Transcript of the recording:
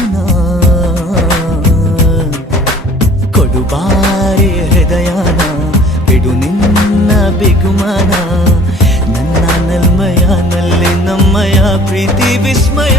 ನೀನ ಕೊಡುಬಾರಿ ಹೃದಯನ ಬಿಡು ನಿನ್ನ ಬಿಗುಮಾನ ನನ್ನ ನಲ್ಮಯ ನಲ್ಲಿ ನಮ್ಮಯ ಪ್ರೀತಿ ವಿಸ್ಮಯ